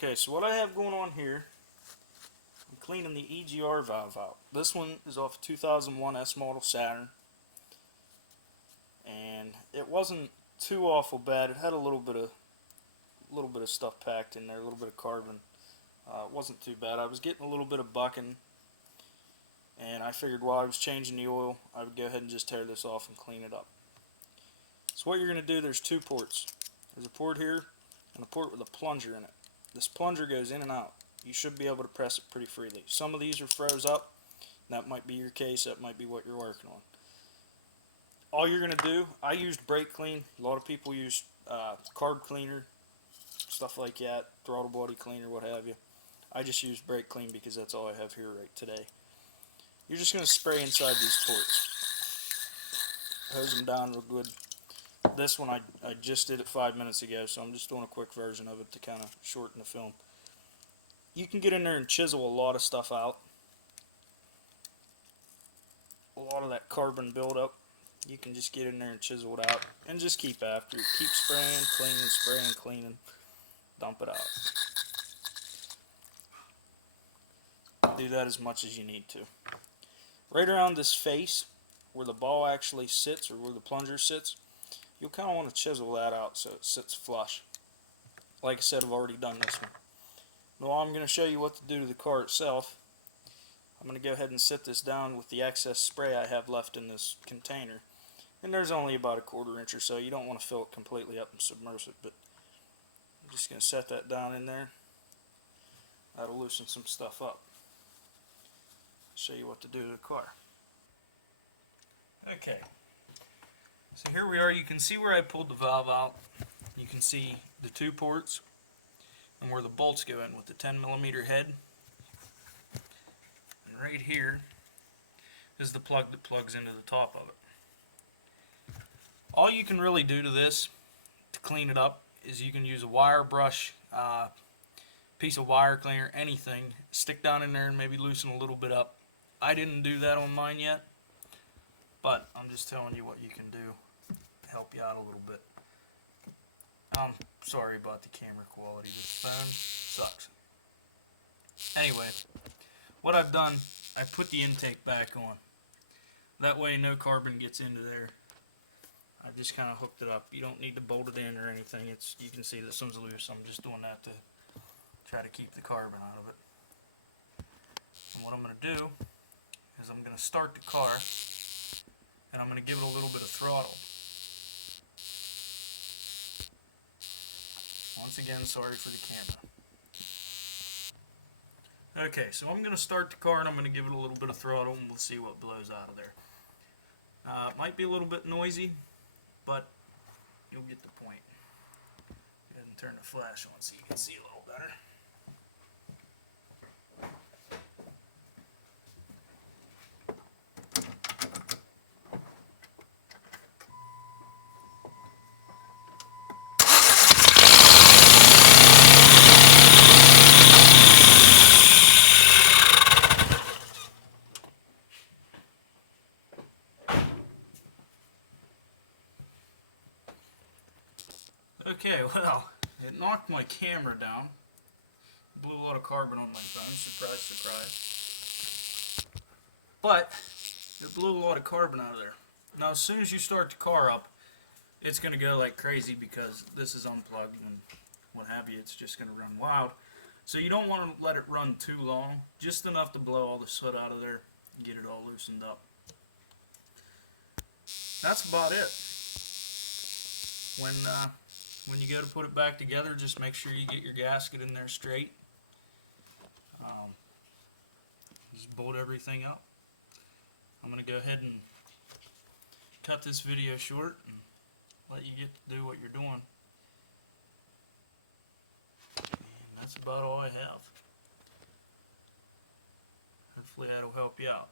Okay, so what I have going on here, I'm cleaning the EGR valve out. This one is off a 2001 S model Saturn, and it wasn't too awful bad. It had a little bit of stuff packed in there, a little bit of carbon. It wasn't too bad. I was getting a little bit of bucking, and I figured while I was changing the oil, I would go ahead and just tear this off and clean it up. So what you're going to do, there's two ports. There's a port here and a port with a plunger in it. This plunger goes in and out. You should be able to press it pretty freely. Some of these are froze up. That might be your case. That might be what you're working on. All you're going to do, I used brake clean. A lot of people use carb cleaner, stuff like that, throttle body cleaner, what have you. I just used brake clean because that's all I have here right today. You're just going to spray inside these ports. Hose them down real good. This one I just did it 5 minutes ago, so I'm just doing a quick version of it to kind of shorten the film. You can get in there and chisel a lot of stuff out. A lot of that carbon buildup, you can just get in there and chisel it out, and just keep after it. Keep spraying, cleaning, dump it out. Do that as much as you need to. Right around this face, where the ball actually sits, or where the plunger sits, you'll kind of want to chisel that out so it sits flush. Like I said, I've already done this one. Now I'm going to show you what to do to the car itself. I'm going to go ahead and sit this down with the excess spray I have left in this container. And there's only about a 1/4 inch or so. You don't want to fill it completely up and submerge it, but I'm just going to set that down in there. That'll loosen some stuff up. Show you what to do to the car. Okay. So here we are. You can see where I pulled the valve out. You can see the two ports and where the bolts go in with the 10mm head. And right here is the plug that plugs into the top of it. All you can really do to this to clean it up is you can use a wire brush, piece of wire cleaner, anything. Stick down in there and maybe loosen a little bit up. I didn't do that on mine yet, but I'm just telling you what you can do to help you out a little bit. I'm sorry about the camera quality. This phone sucks. Anyway, what I've done, I put the intake back on. That way no carbon gets into there. I just kind of hooked it up. You don't need to bolt it in or anything. You can see this one's loose. I'm just doing that to try to keep the carbon out of it. And what I'm going to do is I'm going to start the car, and I'm going to give it a little bit of throttle. Once again, sorry for the camera. Okay, so I'm going to start the car and I'm going to give it a little bit of throttle, and we'll see what blows out of there. It might be a little bit noisy, but you'll get the point. Go ahead and turn the flash on so you can see a little better. Okay, well, it knocked my camera down. Blew a lot of carbon on my phone, surprise, surprise. But it blew a lot of carbon out of there. Now, as soon as you start the car up, it's going to go like crazy because this is unplugged and what have you. It's just going to run wild. So you don't want to let it run too long, just enough to blow all the soot out of there and get it all loosened up. That's about it. When you go to put it back together, just make sure you get your gasket in there straight. Just bolt everything up. I'm going to go ahead and cut this video short and let you get to do what you're doing. And that's about all I have. Hopefully that'll help you out.